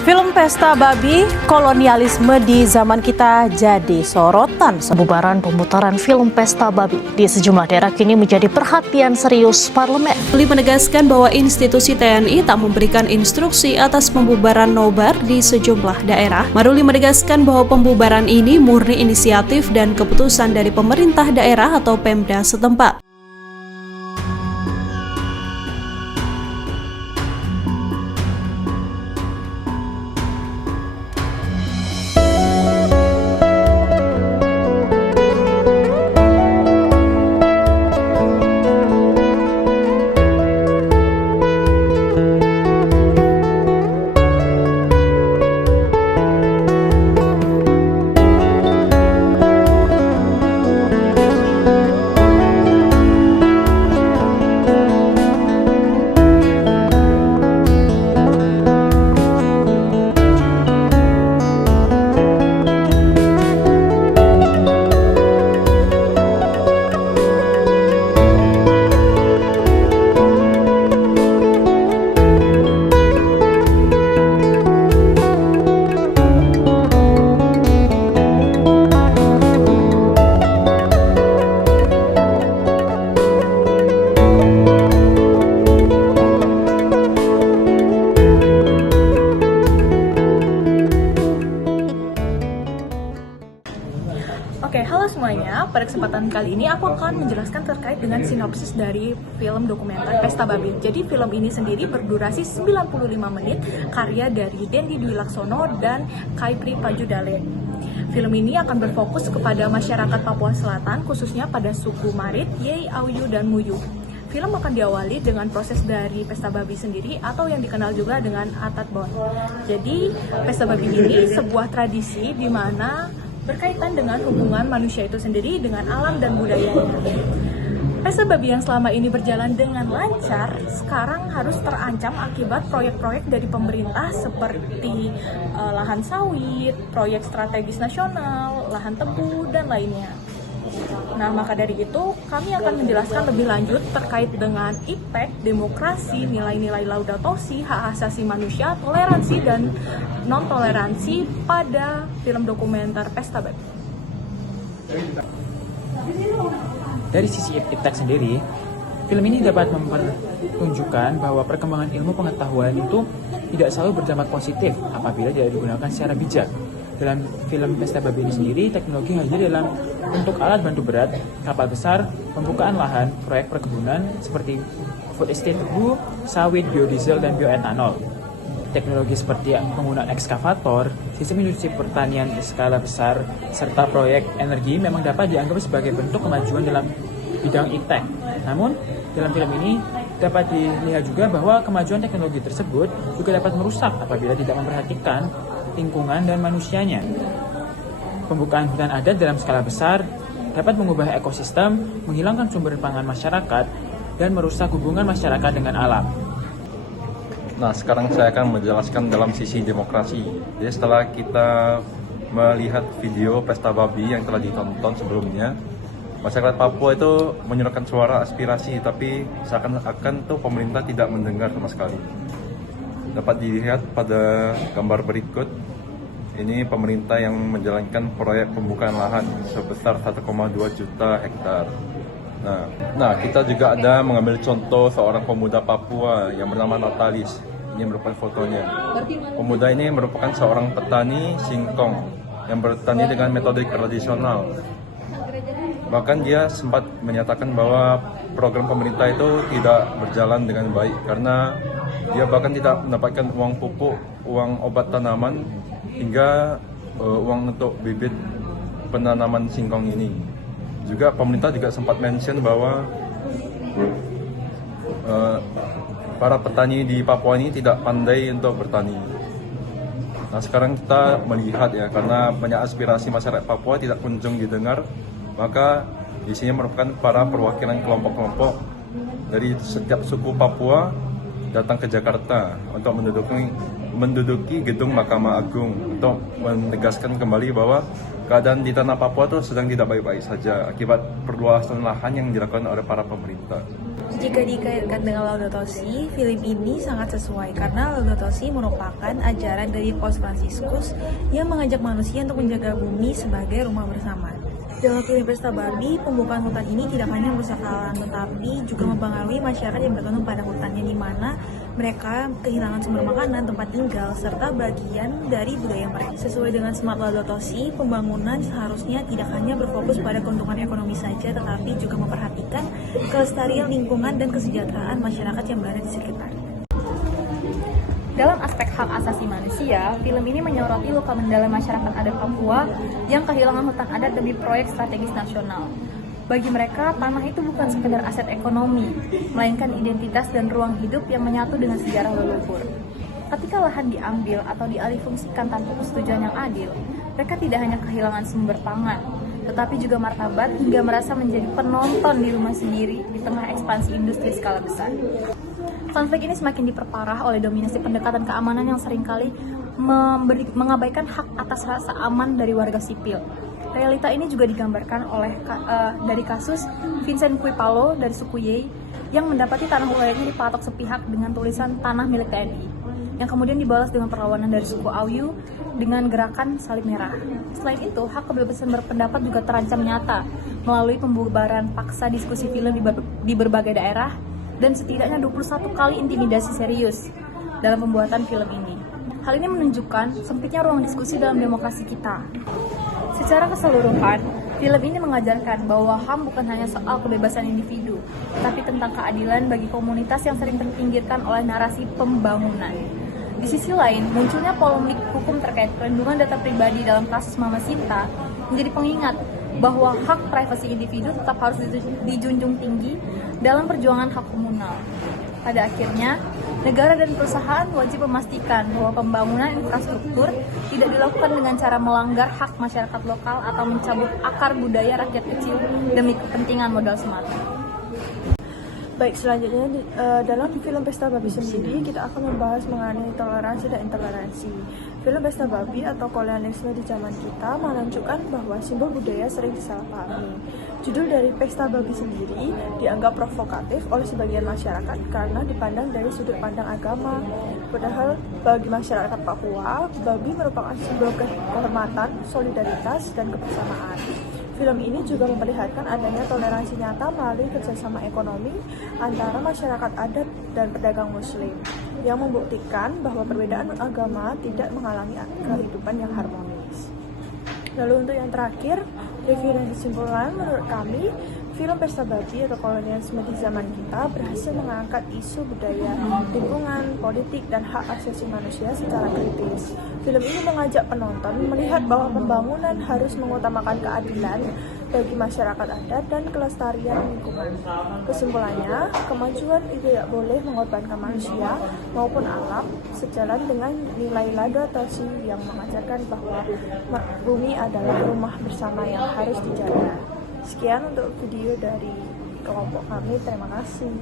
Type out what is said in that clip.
Film Pesta Babi, kolonialisme di zaman kita jadi sorotan. Pembubaran pemutaran film Pesta Babi di sejumlah daerah kini menjadi perhatian serius parlemen. Maruli menegaskan bahwa institusi TNI tak memberikan instruksi atas pembubaran nobar di sejumlah daerah. Maruli menegaskan bahwa pembubaran ini murni inisiatif dan keputusan dari pemerintah daerah atau Pemda setempat. Oke, halo semuanya. Pada kesempatan kali ini aku akan menjelaskan terkait dengan sinopsis dari film dokumenter Pesta Babi. Jadi film ini sendiri berdurasi 95 menit, karya dari Dendi Dwi Laksono dan Kaipri Pajudale. Film ini akan berfokus kepada masyarakat Papua Selatan, khususnya pada suku Marit, Yei, Auyu, dan Muyu. Film akan diawali dengan proses dari Pesta Babi sendiri atau yang dikenal juga dengan Atat Bon. Jadi, Pesta Babi ini sebuah tradisi di mana berkaitan dengan hubungan manusia itu sendiri dengan alam dan budayanya. Pesta Babi yang selama ini berjalan dengan lancar, sekarang harus terancam akibat proyek-proyek dari pemerintah seperti lahan sawit, proyek strategis nasional, lahan tebu, dan lainnya. Nah, maka dari itu, kami akan menjelaskan lebih lanjut terkait dengan impact, demokrasi, nilai-nilai Laudato Si, hak asasi manusia, toleransi, dan non-toleransi pada film dokumenter Pesta Babi. Dari sisi impact sendiri, film ini dapat mempertunjukkan bahwa perkembangan ilmu pengetahuan itu tidak selalu berdampak positif apabila tidak digunakan secara bijak. Dalam film Pesta Babi ini sendiri, teknologi hadir dalam untuk alat bantu berat, kapal besar, pembukaan lahan, proyek perkebunan seperti food estate tebu, sawit, biodiesel, dan bioetanol. Teknologi seperti penggunaan ekskavator, sistem industri pertanian skala besar, serta proyek energi memang dapat dianggap sebagai bentuk kemajuan dalam bidang iptek. Namun, dalam film ini dapat dilihat juga bahwa kemajuan teknologi tersebut juga dapat merusak apabila tidak memperhatikan lingkungan dan manusianya. Pembukaan hutan adat dalam skala besar dapat mengubah ekosistem, menghilangkan sumber pangan masyarakat, dan merusak hubungan masyarakat dengan alam. Nah, sekarang saya akan menjelaskan dalam sisi demokrasi. Jadi setelah kita melihat video Pesta Babi yang telah ditonton sebelumnya, masyarakat Papua itu menyuarakan suara aspirasi, tapi seakan-akan tuh pemerintah tidak mendengar sama sekali. Dapat dilihat pada gambar berikut, ini pemerintah yang menjalankan proyek pembukaan lahan sebesar 1,2 juta hektar. Nah, kita juga ada mengambil contoh seorang pemuda Papua yang bernama Natalis. Ini merupakan fotonya. Pemuda ini merupakan seorang petani singkong yang bertani dengan metode tradisional. Bahkan dia sempat menyatakan bahwa program pemerintah itu tidak berjalan dengan baik karena dia bahkan tidak mendapatkan uang pupuk, uang obat tanaman, hingga uang untuk bibit penanaman singkong ini. Juga pemerintah juga sempat mention bahwa para petani di Papua ini tidak pandai untuk bertani. Nah, sekarang kita melihat ya, karena banyak aspirasi masyarakat Papua tidak kunjung didengar, maka di sini merupakan para perwakilan kelompok-kelompok dari setiap suku Papua datang ke Jakarta untuk menduduki gedung Mahkamah Agung untuk menegaskan kembali bahwa keadaan di tanah Papua itu sedang tidak baik-baik saja akibat perluasan lahan yang dilakukan oleh para pemerintah. Jika dikaitkan dengan Laudato Si, film ini sangat sesuai karena Laudato Si merupakan ajaran dari Paus Fransiskus yang mengajak manusia untuk menjaga bumi sebagai rumah bersama. Dalam film Pesta Babi, pembukaan hutan ini tidak hanya merusak alam, tetapi juga mempengaruhi masyarakat yang bergantung pada hutannya, di mana mereka kehilangan sumber makanan, tempat tinggal, serta bagian dari budaya mereka. Sesuai dengan Smart Laudato Si, pembangunan seharusnya tidak hanya berfokus pada keuntungan ekonomi saja, tetapi juga memperhatikan kelestarian lingkungan dan kesejahteraan masyarakat yang berada di sekitar. Dalam aspek hak asasi manusia, film ini menyoroti luka mendalam masyarakat adat Papua yang kehilangan hutan adat demi proyek strategis nasional. Bagi mereka, tanah itu bukan sekedar aset ekonomi, melainkan identitas dan ruang hidup yang menyatu dengan sejarah leluhur. Ketika lahan diambil atau dialihfungsikan tanpa persetujuan yang adil, mereka tidak hanya kehilangan sumber pangan, tetapi juga martabat hingga merasa menjadi penonton di rumah sendiri di tengah ekspansi industri skala besar. Konflik ini semakin diperparah oleh dominasi pendekatan keamanan yang seringkali mengabaikan hak atas rasa aman dari warga sipil. Realita ini juga digambarkan oleh dari kasus Vincent Puipalo dari suku Yei yang mendapati tanah wilayahnya dipatok sepihak dengan tulisan tanah milik TNI, yang kemudian dibalas dengan perlawanan dari suku Auyu dengan gerakan salib merah. Selain itu, hak kebebasan berpendapat juga terancam nyata melalui pembubaran paksa diskusi film di berbagai daerah dan setidaknya 21 kali intimidasi serius dalam pembuatan film ini. Hal ini menunjukkan sempitnya ruang diskusi dalam demokrasi kita. Secara keseluruhan, film ini mengajarkan bahwa HAM bukan hanya soal kebebasan individu, tapi tentang keadilan bagi komunitas yang sering terpinggirkan oleh narasi pembangunan. Di sisi lain, munculnya polemik hukum terkait perlindungan data pribadi dalam kasus Mama Sinta menjadi pengingat bahwa hak privasi individu tetap harus dijunjung tinggi dalam perjuangan hak komunal. Pada akhirnya, negara dan perusahaan wajib memastikan bahwa pembangunan infrastruktur tidak dilakukan dengan cara melanggar hak masyarakat lokal atau mencabut akar budaya rakyat kecil demi kepentingan modal semata. Baik, selanjutnya dalam film Pesta Babi sendiri kita akan membahas mengenai toleransi dan intoleransi. Film Pesta Babi atau kolonialisme di zaman kita menunjukkan bahwa simbol budaya sering disalahpahami. Judul dari Pesta Babi sendiri dianggap provokatif oleh sebagian masyarakat karena dipandang dari sudut pandang agama. Padahal bagi masyarakat Papua, babi merupakan simbol kehormatan, solidaritas, dan kebersamaan. Film ini juga memperlihatkan adanya toleransi nyata melalui kerjasama ekonomi antara masyarakat adat dan pedagang muslim, yang membuktikan bahwa perbedaan agama tidak menghalangi kehidupan yang harmonis. Lalu untuk yang terakhir, review dan kesimpulan menurut kami, film Pesta Babi atau kolonialisme di zaman kita berhasil mengangkat isu budaya, lingkungan, politik, dan hak asasi manusia secara kritis. Film ini mengajak penonton melihat bahwa pembangunan harus mengutamakan keadilan bagi masyarakat adat dan kelestarian lingkungan. Kesimpulannya, kemajuan tidak boleh mengorbankan manusia maupun alam, sejalan dengan nilai Laudato Si yang mengajarkan bahwa bumi adalah rumah bersama yang harus dijaga. Sekian untuk video dari kelompok kami, terima kasih.